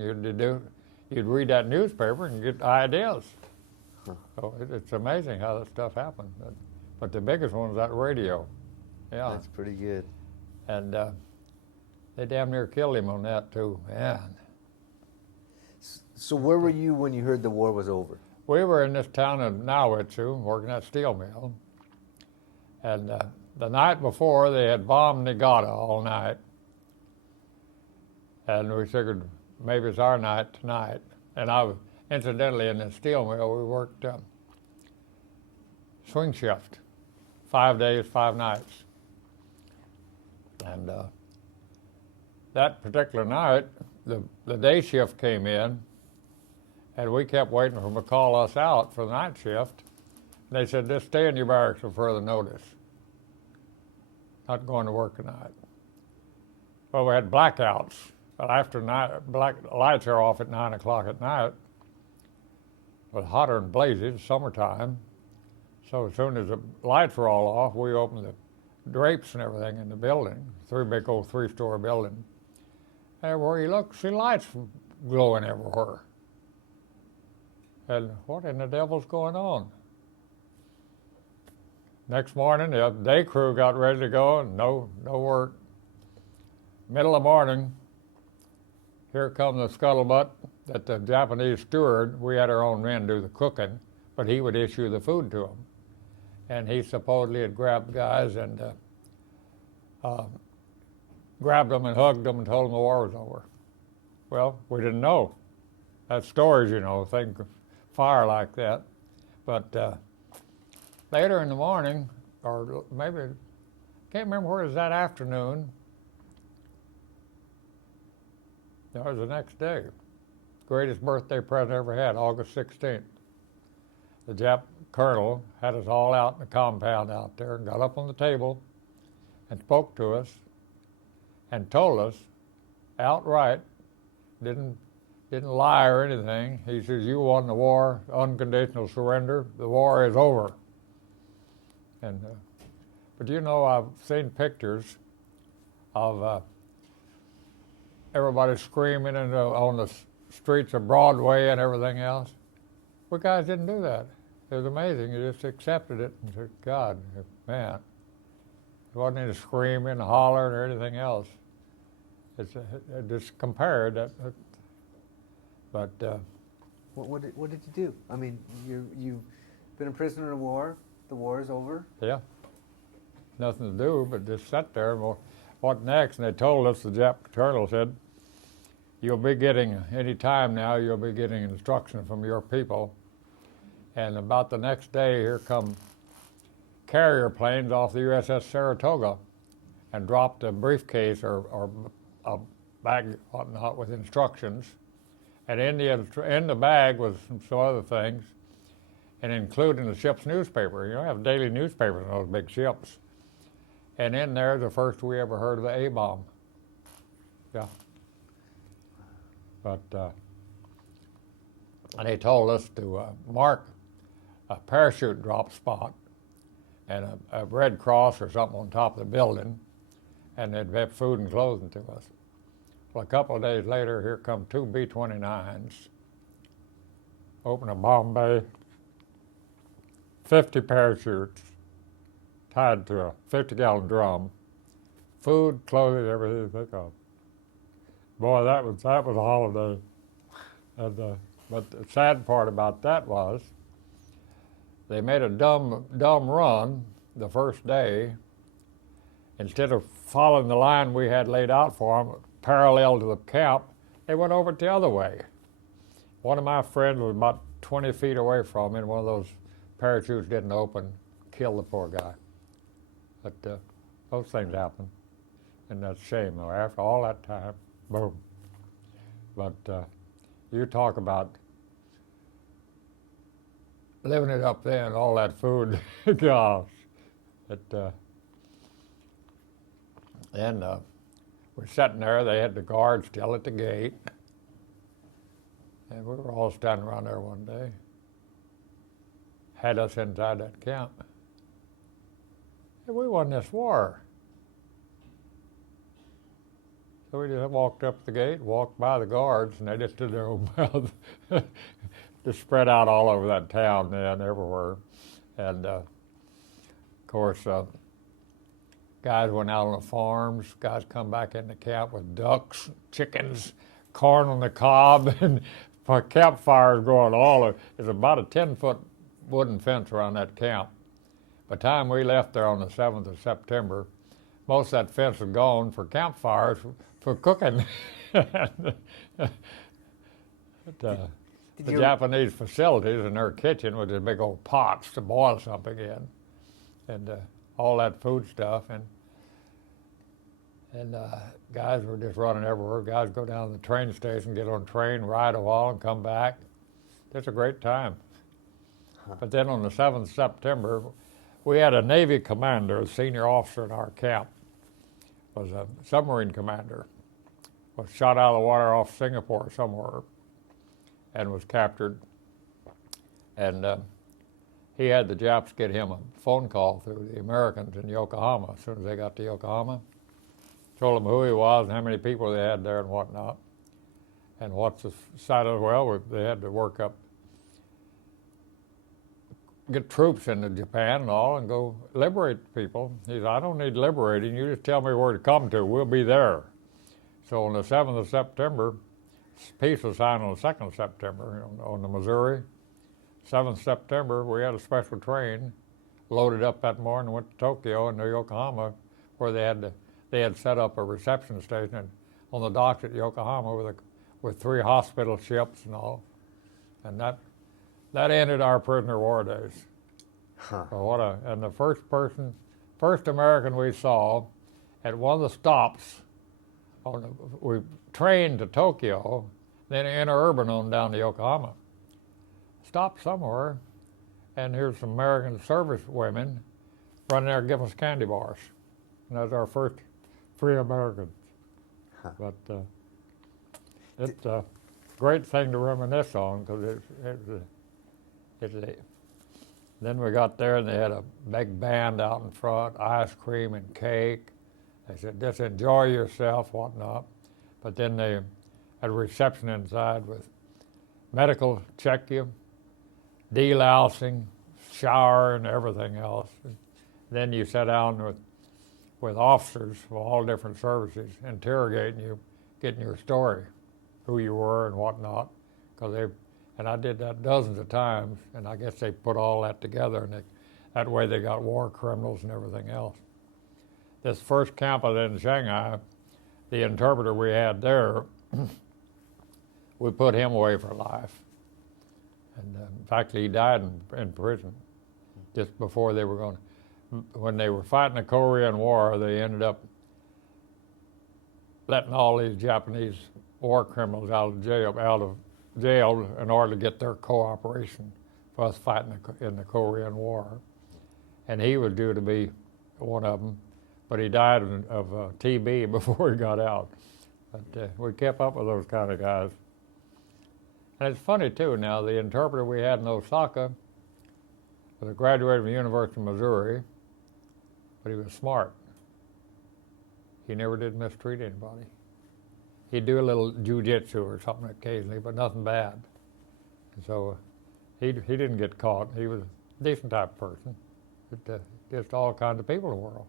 you'd read that newspaper and get ideas. Huh. So it's amazing how that stuff happened. But the biggest one was that radio. Yeah. That's pretty good. And they damn near killed him on that too, man. So where were you when you heard the war was over? We were in this town of Nauwitzu working at steel mill. And the night before, they had bombed Niigata all night. And we figured maybe it's our night tonight. And incidentally, in the steel mill, we worked swing shift, 5 days, 5 nights. And that particular night, the day shift came in, and we kept waiting for them to call us out for the night shift. And they said, just stay in your barracks for further notice. Not going to work tonight. Well, we had blackouts. But after night, lights are off at 9 o'clock at night. It was hotter than blazes, summertime. So as soon as the lights were all off, we opened the drapes and everything in the building, big old 3-story building. Everywhere you look, see lights glowing everywhere. And what in the devil's going on? Next morning, the day crew got ready to go, and no work. Middle of the morning, here come the scuttlebutt that the Japanese steward, we had our own men do the cooking, but he would issue the food to them. And he supposedly had grabbed the guys and grabbed them and hugged them and told them the war was over. Well, we didn't know. That's stories, things fire like that. But later in the morning, or maybe, can't remember where it was that afternoon, that was the next day. Greatest birthday present I ever had, August 16th. The Jap colonel had us all out in the compound out there and got up on the table and spoke to us and told us outright, didn't lie or anything. He says, you won the war, unconditional surrender, the war is over. And, but I've seen pictures of everybody screaming on the streets of Broadway and everything else. We guys didn't do that. It was amazing. You just accepted it and said, God, man. There wasn't any screaming, hollering, or anything else. It just compared that. But what did you do? I mean, you've been a prisoner of war. The war is over. Yeah. Nothing to do but just sit there. Well, what next? And they told us, the Jap colonel said, you'll be getting, any time now, you'll be getting instruction from your people. And about the next day, here come carrier planes off the USS Saratoga and dropped a briefcase or a bag, whatnot, with instructions. And in the bag was some other things, and including the ship's newspaper. You have daily newspapers on those big ships. And in there, the first we ever heard of the A-bomb. Yeah. But, and they told us to mark a parachute drop spot and a Red Cross or something on top of the building, and they'd have food and clothing to us. Well, a couple of days later, here come 2 B-29s, open a bomb bay, 50 parachutes tied to a 50-gallon drum, food, clothing, everything you think of. Boy, that was a holiday. And, but the sad part about that was they made a dumb run the first day. Instead of following the line we had laid out for them, parallel to the camp, they went over it the other way. One of my friends was about 20 feet away from me, and one of those parachutes didn't open, killed the poor guy. But those things happen, and that's a shame, though. After all that time, boom. But you talk about living it up then, all that food, gosh. And we're sitting there, they had the guards still at the gate, and we were all standing around there one day. Had us inside that camp. And we won this war. So we just walked up the gate, walked by the guards, and they just did their own mouth. Just spread out all over that town then, everywhere. And of course, Guys went out on the farms. Guys come back into camp with ducks, chickens, corn on the cob, and campfires going all. It's about a 10-foot wooden fence around that camp. By the time we left there on the 7th of September, most of that fence was gone for campfires for cooking. The Japanese facilities in their kitchen with these big old pots to boil something in, and all that food stuff, and guys were just running everywhere. Guys go down to the train station, get on a train, ride a while, and come back. It's a great time. But then on the 7th of September, we had a Navy commander, a senior officer in our camp, was a submarine commander, was shot out of the water off Singapore somewhere and was captured. And he had the Japs get him a phone call through the Americans in Yokohama as soon as they got to Yokohama. Told them who he was and how many people they had there and whatnot. And what's the side of, well, they had to work up, get troops into Japan and all and go liberate people. He said, I don't need liberating, you just tell me where to come to, we'll be there. So on the 7th of September, peace was signed on the 2nd of September on the Missouri. 7th September, we had a special train, loaded up that morning, went to Tokyo and to Yokohama, where they had set up a reception station on the docks at Yokohama with 3 hospital ships and all. And that ended our prisoner of war days. Huh. So and the first American we saw at one of the stops, we trained to Tokyo, then interurban on down to Yokohama. Stopped somewhere, and here's some American service women running there giving us candy bars. And that was our first free Americans. Huh. But it's a great thing to reminisce on because then we got there and they had a big band out in front, ice cream and cake. They said, just enjoy yourself, whatnot. But then they had a reception inside with medical check you, delousing, shower, and everything else. And then you sat down with officers from all different services, interrogating you, getting your story, who you were and whatnot. And I did that dozens of times, and I guess they put all that together, and that way they got war criminals and everything else. This first camp I did in Shanghai, the interpreter we had there, we put him away for life. And in fact, he died in prison just before they were going to. When they were fighting the Korean War, they ended up letting all these Japanese war criminals out of jail in order to get their cooperation for us fighting in the Korean War. And he was due to be one of them, but he died of TB before he got out. But we kept up with those kind of guys. And it's funny too now, the interpreter we had in Osaka was a graduate from the University of Missouri, but he was smart. He never did mistreat anybody. He'd do a little jujitsu or something occasionally, but nothing bad. And so he didn't get caught. He was a decent type of person. Just all kinds of people in the world.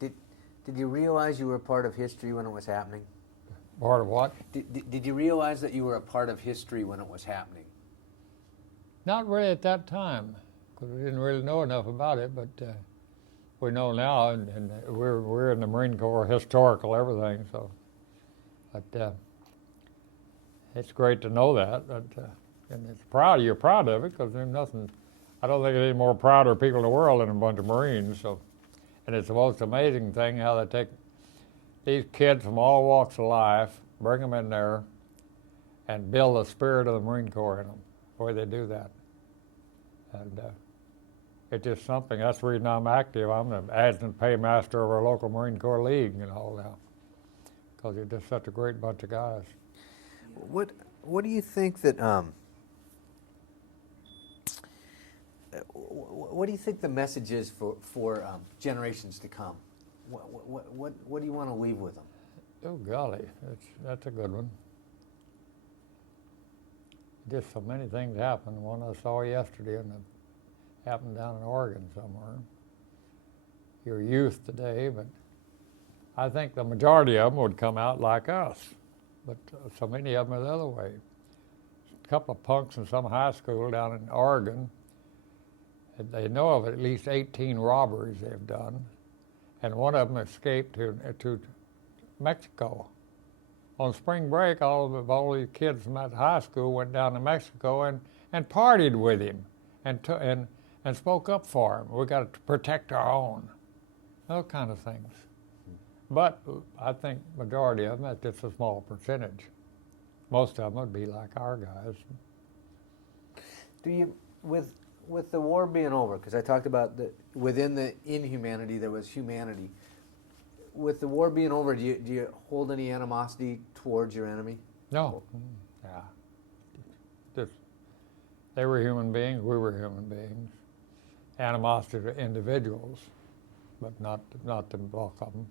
Did you realize you were a part of history when it was happening? Part of what? Did you realize that you were a part of history when it was happening? Not really at that time, because we didn't really know enough about it, but we know now, and we're in the Marine Corps, historical everything, so. But it's great to know that, and you're proud of it, because there's nothing, I don't think there's any more prouder people in the world than a bunch of Marines, so. And it's the most amazing thing how they take these kids from all walks of life, bring them in there, and build the spirit of the Marine Corps in them, the way they do that. And it's just something, that's the reason I'm active. I'm the adjutant paymaster of our local Marine Corps League and all now, because you're just such a great bunch of guys. What do you think that, what do you think the message is for generations to come? What do you want to leave with them? Oh golly, that's a good one. Just so many things happen. One I saw yesterday, and it happened down in Oregon somewhere. your youth today, but I think the majority of them would come out like us, but so many of them are the other way. A couple of punks in some high school down in Oregon, and they know of at least 18 robberies they've done, and one of them escaped to Mexico. On spring break, all these kids from that high school went down to Mexico and partied with him and spoke up for him. We got to protect our own, those kind of things. But I think majority of them, that's just a small percentage. Most of them would be like our guys. Do you, with the war being over, because I talked about within the inhumanity there was humanity. With the war being over, do you hold any animosity towards your enemy? No. Yeah. Just, they were human beings, we were human beings. Animosity to individuals, but not the bulk of them.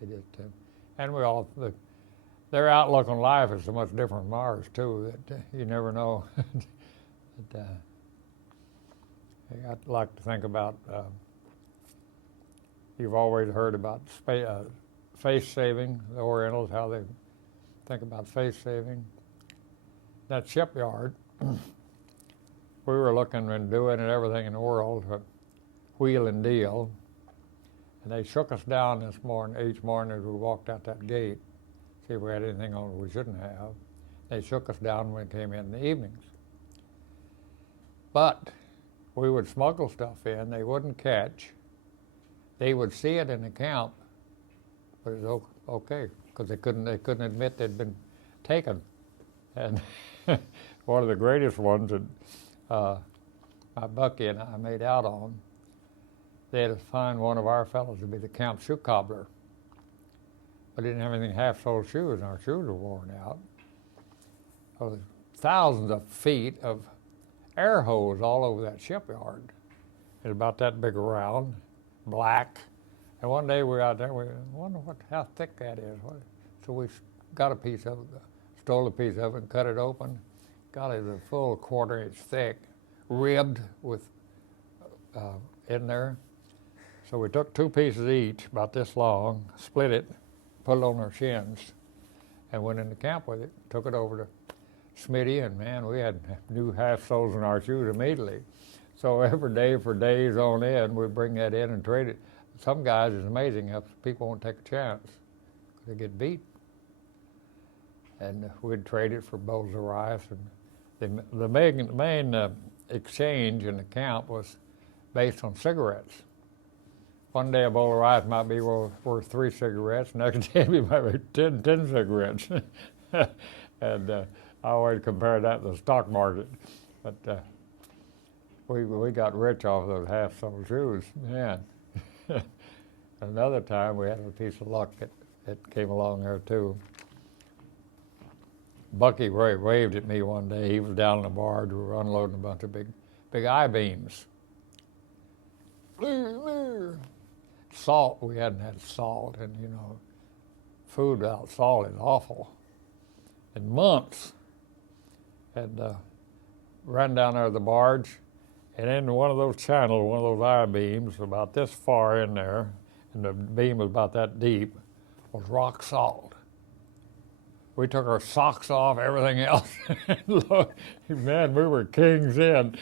They just, and we all, their outlook on life is so much different from ours too, that you never know. But, I'd like to think about, you've always heard about face saving, the Orientals, how they think about face saving. That shipyard, we were looking and doing and everything in the world to wheel and deal. And they shook us down this morning, each morning as we walked out that gate, see if we had anything on it we shouldn't have. They shook us down when we came in the evenings. But we would smuggle stuff in, they wouldn't catch. They would see it in the camp, but it was okay, because they couldn't admit they'd been taken. And one of the greatest ones that my Bucky and I made out on, they had to find one of our fellows to be the camp shoe cobbler. But he didn't have anything half-soled shoes, and our shoes were worn out. So there's thousands of feet of air hose all over that shipyard. It's about that big around, black. And one day we were out there, we wonder how thick that is. So we got a piece of it, stole a piece of it and cut it open. Got it a full 1/4 inch thick, ribbed with in there. So we took 2 pieces each, about this long, split it, put it on our shins, and went into camp with it. Took it over to Smitty, and man, we had new half-soles in our shoes immediately. So every day for days on end, we'd bring that in and trade it. Some guys, it's amazing how people won't take a chance. They get beat. And we'd trade it for bowls of rice. And the main exchange in the camp was based on cigarettes. One day a bowl of rice might be worth 3 cigarettes. Next day it might be 10 cigarettes. And I always compare that to the stock market. But we got rich off those half-soled shoes, man. Another time we had a piece of luck that came along there too. Bucky waved at me one day. He was down on the barge. We were unloading a bunch of big I-beams. Salt, we hadn't had salt, and you know, food without salt is awful. In months, and ran down there to the barge, and in one of those channels, one of those I-beams, about this far in there, and the beam was about that deep, was rock salt. We took our socks off, everything else. Look, man, we were kings then.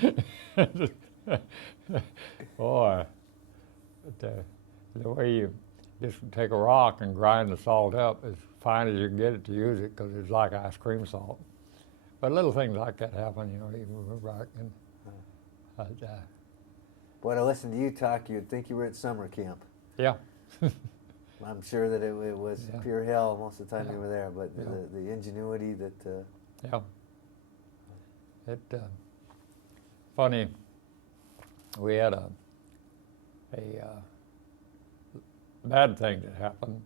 Boy, the way you just take a rock and grind the salt up as fine as you can get it to use it, because it's like ice cream salt. But little things like that happen, you know, even with rock. And, Boy, to listen to you talk, you'd think you were at summer camp. Yeah. I'm sure that it was pure hell most of the time you were there, but Yeah. the ingenuity that... Yeah. Funny, we had a bad thing that happened.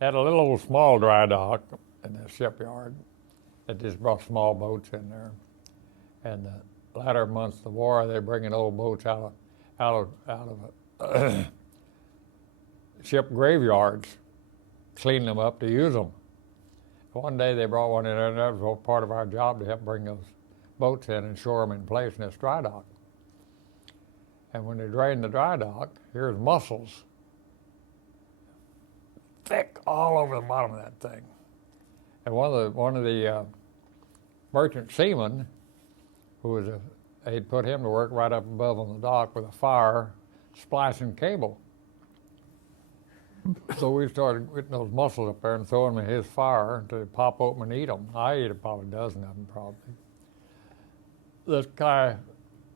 Had a little old small dry dock in the shipyard that just brought small boats in there. And the latter months of the war, they're bringing old boats out of ship graveyards, cleaning them up to use them. One day they brought one in there, and that was all part of our job to help bring those boats in and shore them in place in this dry dock. And when they drained the dry dock, here's mussels, thick all over the bottom of that thing. And one of the merchant seamen, who was they'd put him to work right up above on the dock with a fire, splicing cable. So we started getting those mussels up there and throwing them in his fire to pop open and eat them. I ate probably a dozen of them, probably. This guy,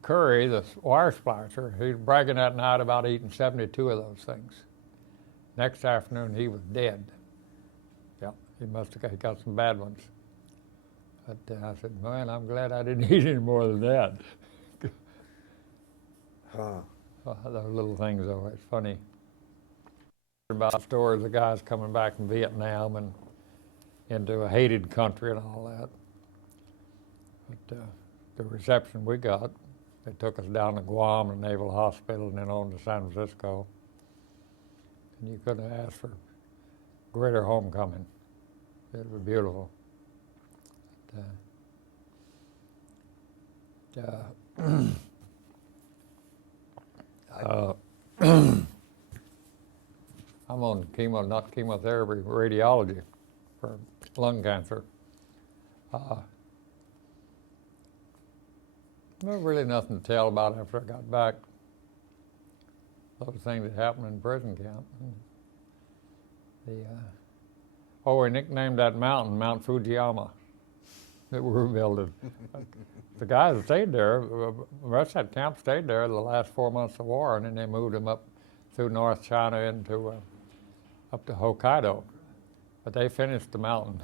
Curry, the wire splicer, he was bragging that night about eating 72 of those things. Next afternoon, he was dead. Yeah, he must have got some bad ones. But I said, man, I'm glad I didn't eat any more than that. Those little things, though, it's funny. About stories of guys coming back from Vietnam and into a hated country and all that. But the reception we got, they took us down to Guam and Naval Hospital and then on to San Francisco. And you couldn't have asked for greater homecoming. It was beautiful. I'm on not chemotherapy, radiology for lung cancer. There's really nothing to tell about after I got back. Those things that happened in prison camp. We nicknamed that mountain Mount Fujiyama that we were building. The guys that stayed there, the rest of that camp stayed there the last 4 months of the war, and then they moved them up through North China into up to Hokkaido. But they finished the mountain.